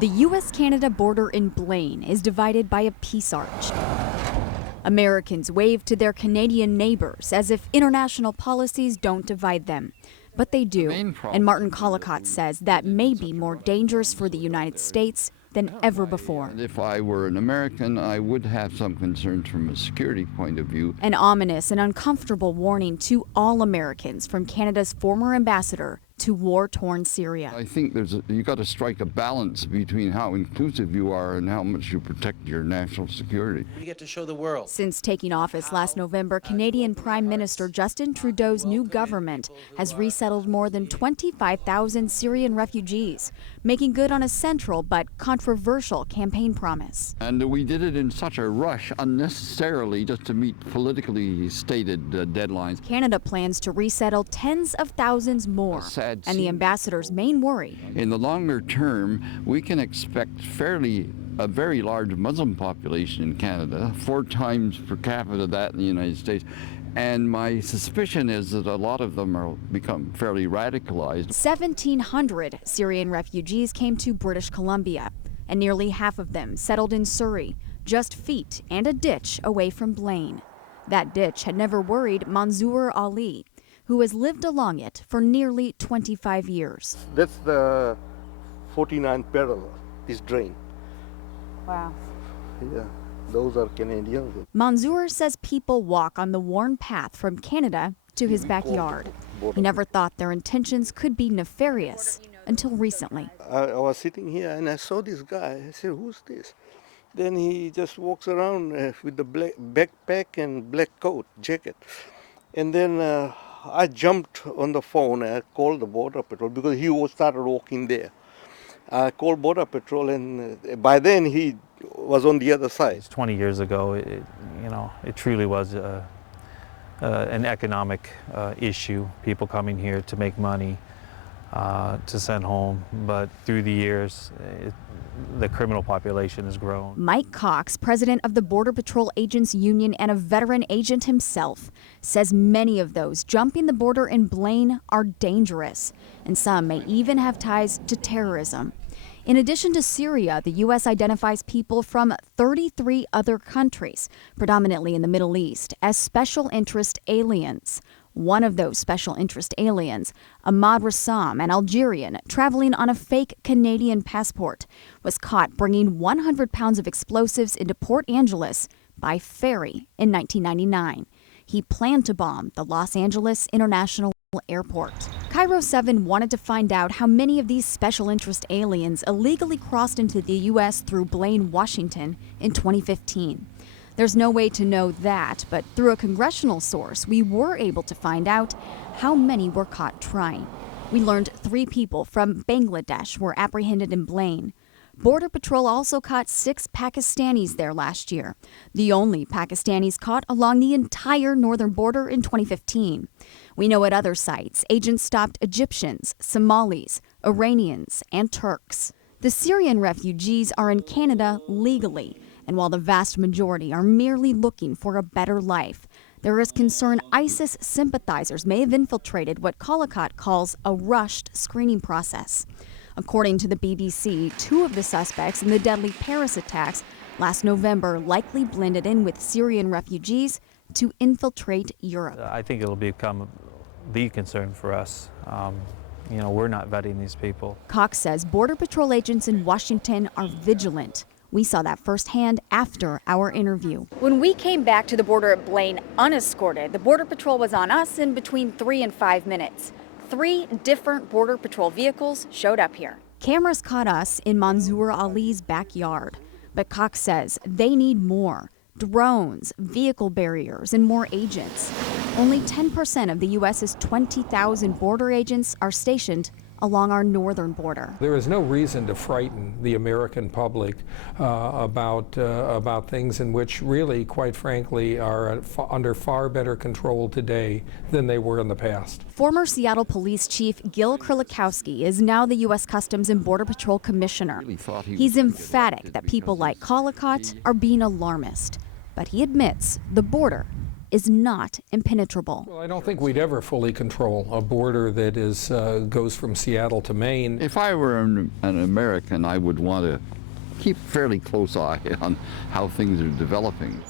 The U.S.-Canada border in Blaine is divided by a peace arch. Americans wave to their Canadian neighbors as if international policies don't divide them. But they do, and Martin Collicott says that may be more dangerous for the United States than ever before. If I were an American, I would have some concerns from a security point of view. An ominous and uncomfortable warning to all Americans from Canada's former ambassador to war-torn Syria. I think you got to strike a balance between how inclusive you are and how much you protect your national security. We get to show the world. Since taking office last November, Canadian Prime Minister Justin Trudeau's new government has resettled more than 25,000 Syrian refugees, making good on a central but controversial campaign promise. And we did it in such a rush, unnecessarily, just to meet politically stated deadlines. Canada plans to resettle tens of thousands more. And the ambassador's main worry: in the longer term, we can expect a very large Muslim population in Canada, 4 times per capita that in the United States. And my suspicion is that a lot of them are become fairly radicalized. 1,700 Syrian refugees came to British Columbia, and nearly half of them settled in Surrey, just feet and a ditch away from Blaine. That ditch had never worried Manzoor Ali, who has lived along it for nearly 25 years. That's the 49th parallel, this drain. Wow. Yeah, those are Canadians. Manzoor says people walk on the worn path from Canada to his backyard. He never thought their intentions could be nefarious until recently. I was sitting here and I saw this guy. I said, who's this? Then he just walks around with the black backpack and black coat, jacket. And then I jumped on the phone and I called the Border Patrol because he started walking there. I called Border Patrol, and by then he was on the other side. 20 years ago, it truly was an economic issue. People coming here to make money to send home, but through the years, the criminal population has grown. Mike Cox, president of the Border Patrol Agents Union and a veteran agent himself, says many of those jumping the border in Blaine are dangerous, and some may even have ties to terrorism. In addition to Syria, the U.S. identifies people from 33 other countries, predominantly in the Middle East, as special interest aliens. One of those special interest aliens, Ahmad Rassam, an Algerian traveling on a fake Canadian passport, was caught bringing 100 pounds of explosives into Port Angeles by ferry in 1999. He planned to bomb the Los Angeles International Airport. Cairo 7 wanted to find out how many of these special interest aliens illegally crossed into the U.S. through Blaine, Washington in 2015. There's no way to know that, but through a congressional source, we were able to find out how many were caught trying. We learned 3 people from Bangladesh were apprehended in Blaine. Border Patrol also caught 6 Pakistanis there last year, the only Pakistanis caught along the entire northern border in 2015. We know at other sites, agents stopped Egyptians, Somalis, Iranians, and Turks. The Syrian refugees are in Canada legally, and while the vast majority are merely looking for a better life, there is concern ISIS sympathizers may have infiltrated what Collicott calls a rushed screening process. According to the BBC, 2 of the suspects in the deadly Paris attacks last November likely blended in with Syrian refugees to infiltrate Europe. I think it'll become the concern for us. We're not vetting these people. Cox says Border Patrol agents in Washington are vigilant. We saw that firsthand after our interview. When we came back to the border at Blaine unescorted, the Border Patrol was on us in between 3 and 5 minutes. 3 different Border Patrol vehicles showed up here. Cameras caught us in Manzoor Ali's backyard. But Cox says they need more. Drones, vehicle barriers, and more agents. Only 10% of the U.S.'s 20,000 border agents are stationed along our northern border. There is no reason to frighten the American public about things in which really, quite frankly, are under far better control today than they were in the past. Former Seattle Police Chief Gil Krilikowski is now the U.S. Customs and Border Patrol Commissioner. He's emphatic that people like Collicott are being alarmist, but he admits the border is not impenetrable. Well, I don't think we'd ever fully control a border that is goes from Seattle to Maine. If I were an American, I would want to keep fairly close eye on how things are developing.